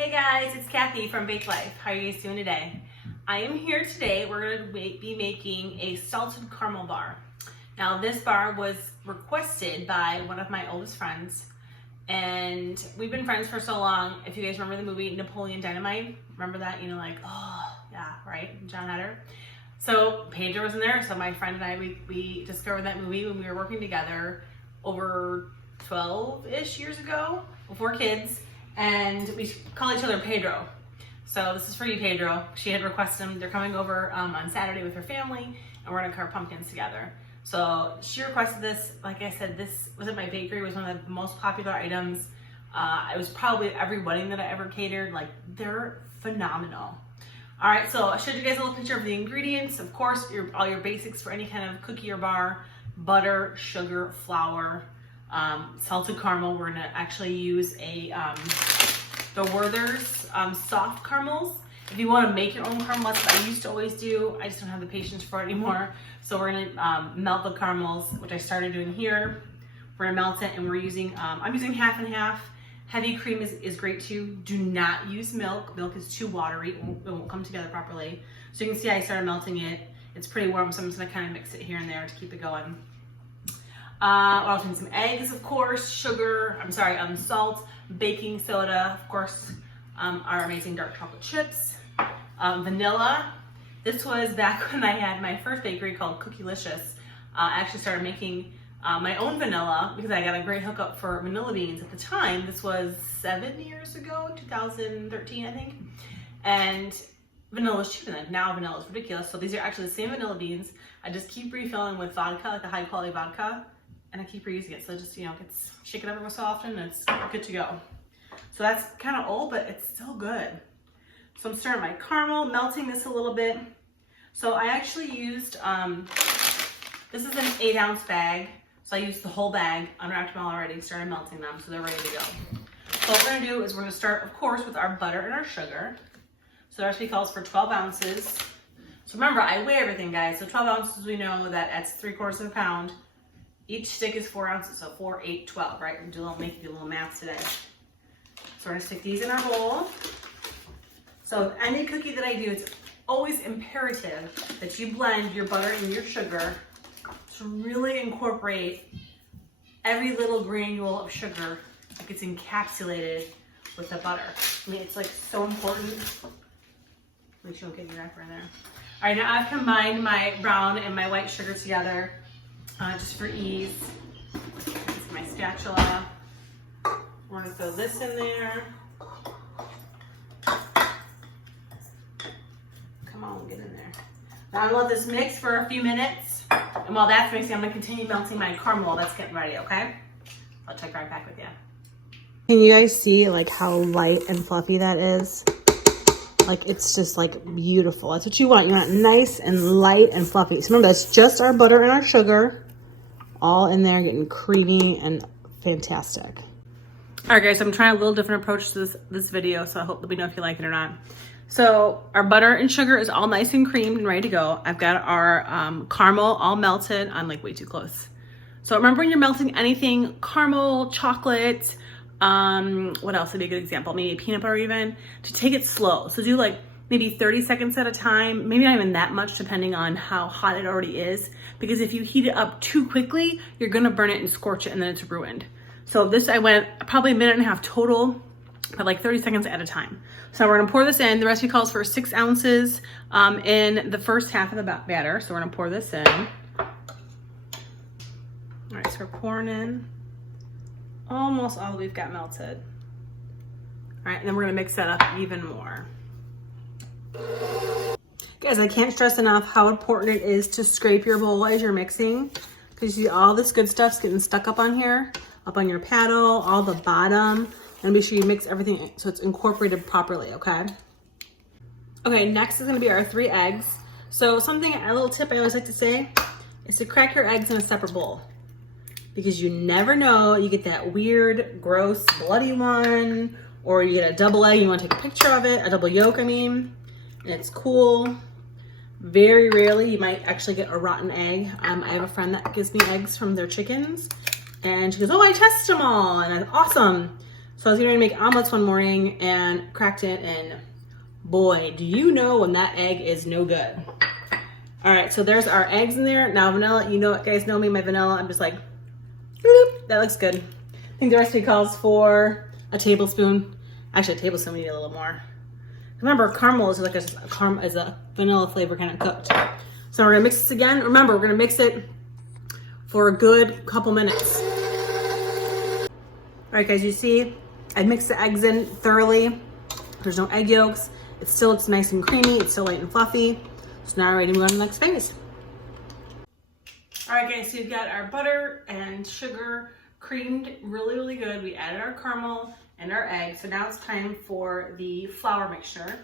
Hey guys, it's Kathy from Bake Life. How are you guys doing today? I am here today. We're going to be making a salted caramel bar. Now this bar was requested by one of my oldest friends, and we've been friends for so long. If you guys remember the movie Napoleon Dynamite, remember that? You know, like, oh yeah, right? John Heder. So Pedro was in there. So my friend and I, we discovered that movie when we were working together over 12-ish years ago, before kids. And we call each other Pedro. So this is for you, Pedro. She had requested them. They're coming over on Saturday with her family, and we're gonna carve pumpkins together. So she requested this. Like I said, this was at my bakery. It was one of the most popular items. It was probably every wedding that I ever catered. Like, they're phenomenal. All right, so I showed you guys a little picture of the ingredients. Of course, all your basics for any kind of cookie or bar: butter, sugar, flour, salted caramel. We're gonna actually use the Werther's soft caramels. If you want to make your own caramel, that's what I used to always do. I just don't have the patience for it anymore. So we're gonna melt the caramels, which I started doing here. We're gonna melt it, and we're using, I'm using half and half. Heavy cream is great too. Do not use milk. Milk is too watery. It won't come together properly. So you can see I started melting it. It's pretty warm, so I'm just gonna kind of mix it here and there to keep it going. We're also using some eggs, of course, salt, baking soda, of course, our amazing dark chocolate chips, vanilla. This was back when I had my first bakery called Cookielicious. I actually started making my own vanilla because I got a great hookup for vanilla beans at the time. This was 7 years ago, 2013, I think. And vanilla was cheap then. Now vanilla is ridiculous. So these are actually the same vanilla beans. I just keep refilling with vodka, like a high quality vodka, and I keep reusing it. So just, you know, shake it every so often, and it's good to go. So that's kind of old, but it's still good. So I'm stirring my caramel, melting this a little bit. So I actually used, this is an 8-ounce bag. So I used the whole bag, unwrapped them all already, started melting them, so they're ready to go. So what we're gonna do is we're gonna start, of course, with our butter and our sugar. So the recipe calls for 12 ounces. So remember, I weigh everything, guys. So 12 ounces, we know that that's 3/4 of a pound. Each stick is 4 ounces, so 4, 8, 12, right? We'll do a little math today. So we're gonna stick these in our bowl. So any cookie that I do, it's always imperative that you blend your butter and your sugar to really incorporate every little granule of sugar that gets encapsulated with the butter. I mean, it's like so important. Make sure you don't get your wrapper in there. All right, now I've combined my brown and my white sugar together just for ease. This is my spatula. We're gonna throw this in there. Come on, get in there. Now I'm gonna let this mix for a few minutes. And while that's mixing, I'm gonna continue melting my caramel while that's getting ready, okay? I'll check right back with you. Can you guys see like how light and fluffy that is? Like, it's just like beautiful. That's what you want. You want it nice and light and fluffy. So remember, that's just our butter and our sugar all in there, getting creamy and fantastic. All right, guys, I'm trying a little different approach to this video, so I hope let me know if you like it or not. So our butter and sugar is all nice and creamed and ready to go. I've got our caramel all melted. I'm like way too close. So remember, when you're melting anything, caramel, chocolate, what else would be a good example? Maybe peanut butter even, to take it slow. So do like maybe 30 seconds at a time, maybe not even that much depending on how hot it already is. Because if you heat it up too quickly, you're gonna burn it and scorch it, and then it's ruined. So this, I went probably a minute and a half total, but like 30 seconds at a time. So we're gonna pour this in. The recipe calls for 6 ounces in the first half of the batter. So we're gonna pour this in. All right, so we're pouring in almost all that we've got melted. All right, and then we're gonna mix that up even more. Guys, I can't stress enough how important it is to scrape your bowl as you're mixing, because you see all this good stuff's getting stuck up on here, up on your paddle, all the bottom. And make sure you mix everything so it's incorporated properly, okay? Okay, next is gonna be our 3 eggs. So a little tip I always like to say is to crack your eggs in a separate bowl, because you never know, you get that weird, gross, bloody one, or you get a double egg, you wanna take a picture of it, a double yolk, I mean, and it's cool. Very rarely, you might actually get a rotten egg. I have a friend that gives me eggs from their chickens, and she goes, oh, I tested them all, and I'm awesome. So I was getting ready to make omelets one morning and cracked it, and boy, do you know when that egg is no good. All right, so there's our eggs in there. Now vanilla, you know what, guys know me, my vanilla, I'm just like, bloop, that looks good. I think the recipe calls for a tablespoon. Actually, a tablespoon, we need a little more. Remember, caramel is like a vanilla flavor kind of cooked. So we're gonna mix this again. Remember, we're gonna mix it for a good couple minutes. All right, guys, you see, I mixed the eggs in thoroughly. There's no egg yolks. It still looks nice and creamy. It's still light and fluffy. So now we're ready to move on to the next phase. All right, guys, so we've got our butter and sugar creamed really, really good. We added our caramel and our eggs. So now it's time for the flour mixture.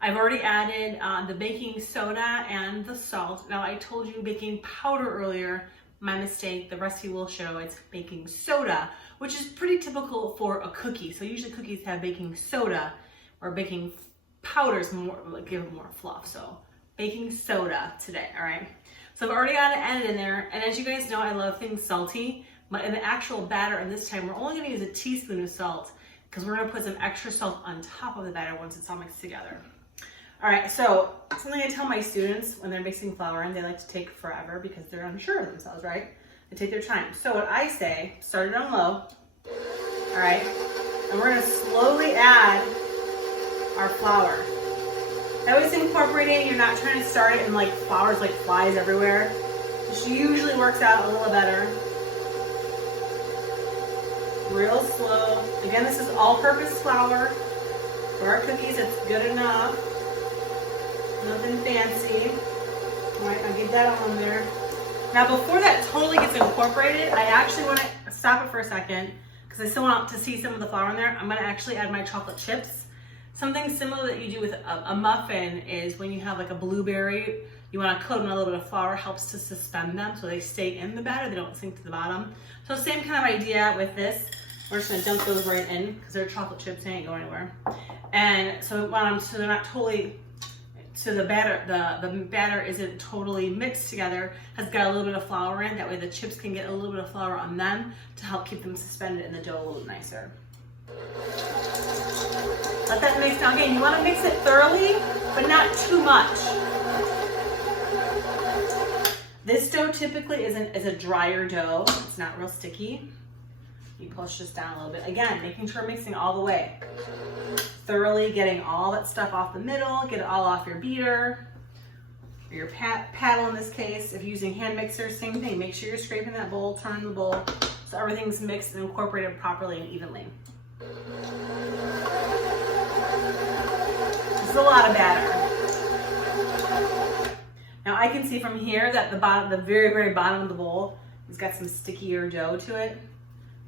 I've already added the baking soda and the salt. Now I told you baking powder earlier, my mistake. The recipe will show it's baking soda, which is pretty typical for a cookie. So usually cookies have baking soda, or baking powders more, like give it more fluff. So baking soda today, all right? So I've already got it added in there. And as you guys know, I love things salty, but in the actual batter, and this time we're only gonna use a teaspoon of salt because we're gonna put some extra salt on top of the batter once it's all mixed together. All right, so something I tell my students when they're mixing flour, and they like to take forever because they're unsure of themselves, right? They take their time. So what I say, start it on low, all right? And we're gonna slowly add our flour. That way it's incorporating, you're not trying to start it and like flour's like flies everywhere, which usually works out a little better. Real slow. Again, this is all-purpose flour. For our cookies, it's good enough. Nothing fancy. All right, I'll get that on there. Now, before that totally gets incorporated, I actually want to stop it for a second because I still want to see some of the flour in there. I'm going to actually add my chocolate chips. Something similar that you do with a muffin is when you have like a blueberry, you want to coat them in a little bit of flour, helps to suspend them so they stay in the batter, they don't sink to the bottom. So same kind of idea with this. We're just going to dump those right in because they're chocolate chips, they ain't going anywhere. And so we want them so they're not totally, so the batter isn't totally mixed together, has got a little bit of flour in, that way the chips can get a little bit of flour on them to help keep them suspended in the dough a little nicer. Let that mix. Now again, you want to mix it thoroughly, but not too much. This dough typically is a drier dough. It's not real sticky. You push this down a little bit. Again, making sure mixing all the way. Thoroughly getting all that stuff off the middle, get it all off your beater, or your paddle in this case. If you're using hand mixers, same thing. Make sure you're scraping that bowl, turning the bowl, so everything's mixed and incorporated properly and evenly. This is a lot of batter. Now I can see from here that the very, very bottom of the bowl has got some stickier dough to it.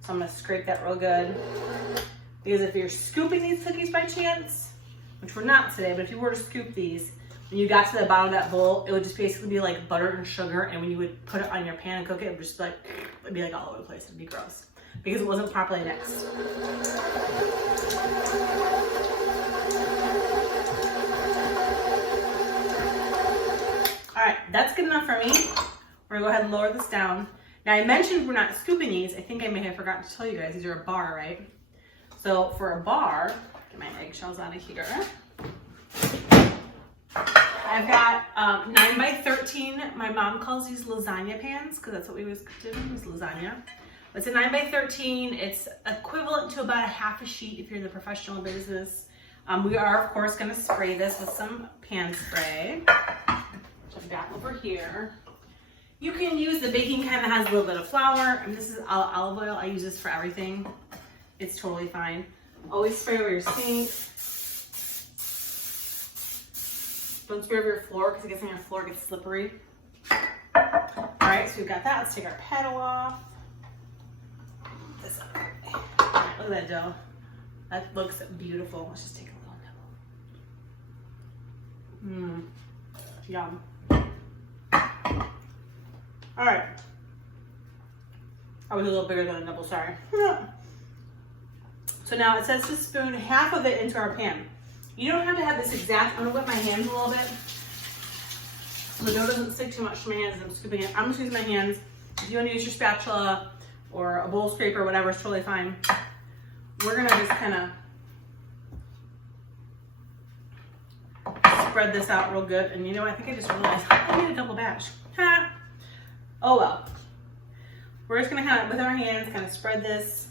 So I'm gonna scrape that real good. Because if you're scooping these cookies by chance, which we're not today, but if you were to scoop these, when you got to the bottom of that bowl, it would just basically be like butter and sugar, and when you would put it on your pan and cook it, it would just like, it'd be like all over the place. It'd be gross because it wasn't properly mixed. All right, that's good enough for me. We're gonna go ahead and lower this down. Now I mentioned we're not scooping these. I think I may have forgotten to tell you guys, these are a bar, right? So for a bar, get my eggshells out of here. I've got 9 by 13. My mom calls these lasagna pans because that's what we was doing, was lasagna. It's a 9 by 13. It's equivalent to about a half a sheet if you're in the professional business. We are, of course, gonna spray this with some pan spray. Which I've got over here. You can use the baking kind that has a little bit of flour. And this is olive oil. I use this for everything. It's totally fine. Always spray over your sink. Don't spray over your floor because it gets on your floor, it gets slippery. All right, so we've got that. Let's take our paddle off. This up. All right, look at that dough. That looks beautiful. Let's just take a little nibble. Yum. All right. I was a little bigger than a nibble, sorry. So now it says to spoon half of it into our pan. You don't have to have this exact, I'm gonna wet my hands a little bit so the dough doesn't stick too much to my hands as I'm scooping it. I'm just using my hands. If you wanna use your spatula or a bowl scraper or whatever, it's totally fine. we're gonna just kind of spread this out real good. And you know, I think I just realized I need a double batch. Ha! Oh well. We're just gonna kind of, with our hands, kind of spread this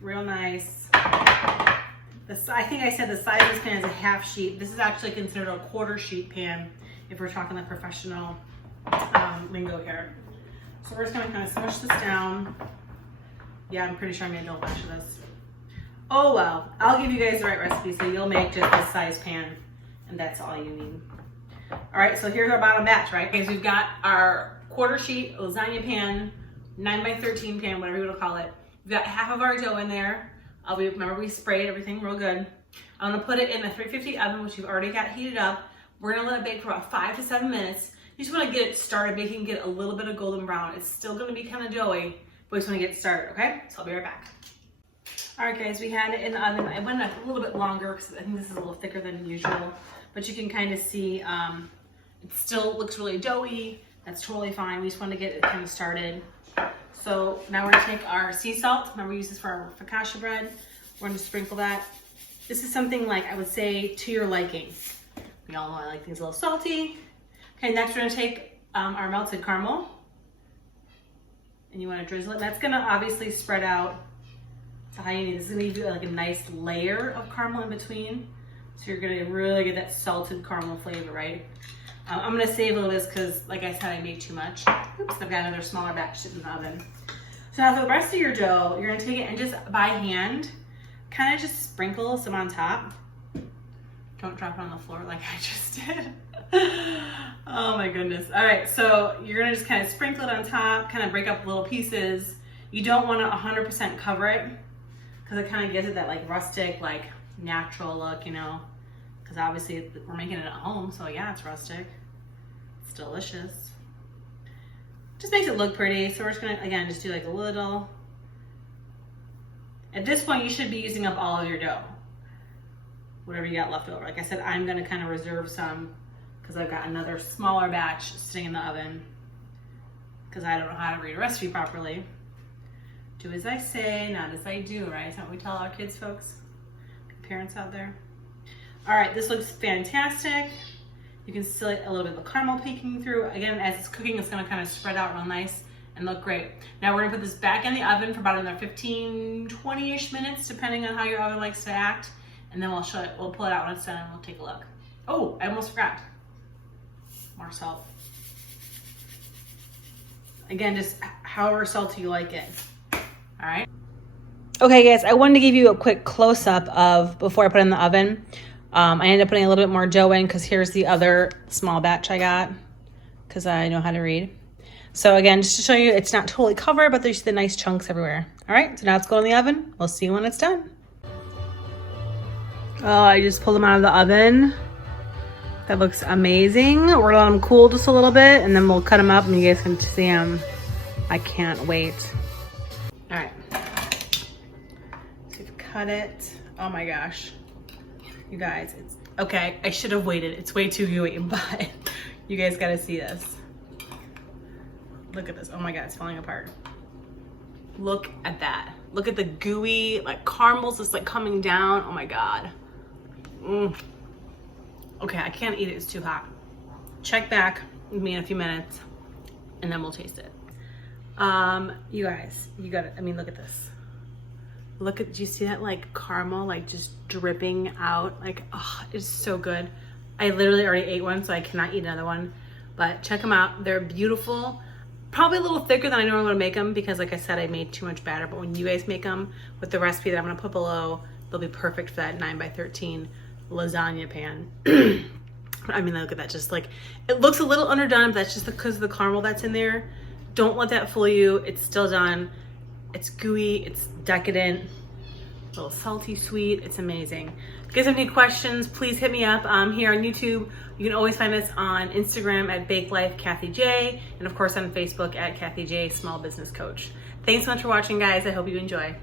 real nice. I think I said the size of this pan is a half sheet. This is actually considered a quarter sheet pan if we're talking the professional lingo here. So we're just gonna kind of smush this down. Yeah, I'm pretty sure I made a double batch of this. Oh well, I'll give you guys the right recipe so you'll make just this size pan and that's all you need. All right, so here's our bottom batch, right? Okay, so we've got our quarter sheet lasagna pan, 9x13 pan, whatever you want to call it. We've got half of our dough in there. Remember we sprayed everything real good. I'm gonna put it in the 350 oven, which we've already got heated up. We're gonna let it bake for about 5 to 7 minutes. You just wanna get it started baking, get a little bit of golden brown. It's still gonna be kind of doughy, but we just wanna get it started, okay? So I'll be right back. All right guys, we had it in the oven. I went a little bit longer because I think this is a little thicker than usual, but you can kind of see it still looks really doughy. That's totally fine. We just wanna get it kind of started. So now we're gonna take our sea salt. Remember, we use this for our focaccia bread. We're gonna sprinkle that. This is something like, I would say, to your liking. We all know I like things a little salty. Okay, next we're gonna take our melted caramel. And you wanna drizzle it. That's gonna obviously spread out to how you need. This is gonna give you like a nice layer of caramel in between. So you're gonna really get that salted caramel flavor, right? I'm gonna save a little bit because, like I said, I made too much. Oops, I've got another smaller batch sitting in the oven. So now for the rest of your dough, you're gonna take it and just by hand, kind of just sprinkle some on top. Don't drop it on the floor like I just did. Oh my goodness. All right, so you're gonna just kind of sprinkle it on top, kind of break up little pieces. You don't wanna 100% cover it because it kind of gives it that like rustic, like natural look, you know, because obviously we're making it at home, so yeah, it's rustic. It's delicious. Just makes it look pretty. So we're just gonna, again, just do like a little. At this point, you should be using up all of your dough. Whatever you got left over. Like I said, I'm gonna kind of reserve some because I've got another smaller batch sitting in the oven because I don't know how to read a recipe properly. Do as I say, not as I do, right? Is that what we tell our kids, folks? Parents out there. All right, this looks fantastic. You can see a little bit of the caramel peeking through. Again, as it's cooking, it's gonna kind of spread out real nice and look great. Now we're gonna put this back in the oven for about another 15, 20-ish minutes, depending on how your oven likes to act. And then we'll pull it out when it's done and we'll take a look. Oh, I almost forgot. More salt. Again, just however salty you like it. All right. Okay guys, I wanted to give you a quick close-up of before I put it in the oven. I ended up putting a little bit more dough in because here's the other small batch I got because I know how to read. So again, just to show you, it's not totally covered, but there's the nice chunks everywhere. All right, so now it's going in the oven. We'll see when it's done. Oh, I just pulled them out of the oven. That looks amazing. We're gonna let them cool just a little bit and then we'll cut them up and you guys can see them. I can't wait. All right. So we've cut it. Oh my gosh. You guys, it's okay. I should have waited. It's way too gooey, but you guys gotta see this. Look at this. Oh my God, it's falling apart. Look at that. Look at the gooey, like caramels just like coming down. Oh my God. Okay, I can't eat it. It's too hot. Check back with me in a few minutes and then we'll taste it. You guys, you gotta, I mean, look at this. Look at, do you see that like caramel, like just dripping out? Like, oh, it's so good. I literally already ate one, so I cannot eat another one. But check them out. They're beautiful. Probably a little thicker than I normally would make them because like I said, I made too much batter. But when you guys make them with the recipe that I'm gonna put below, they'll be perfect for that 9x13 lasagna pan. I mean, look at that. Just like, it looks a little underdone, but that's just because of the caramel that's in there. Don't let that fool you. It's still done. It's gooey, it's decadent, a little salty, sweet. It's amazing. If you guys have any questions, please hit me up here on YouTube. You can always find us on Instagram at Bake Life Kathy J, and of course on Facebook at Kathy J Small Business Coach. Thanks so much for watching, guys. I hope you enjoy.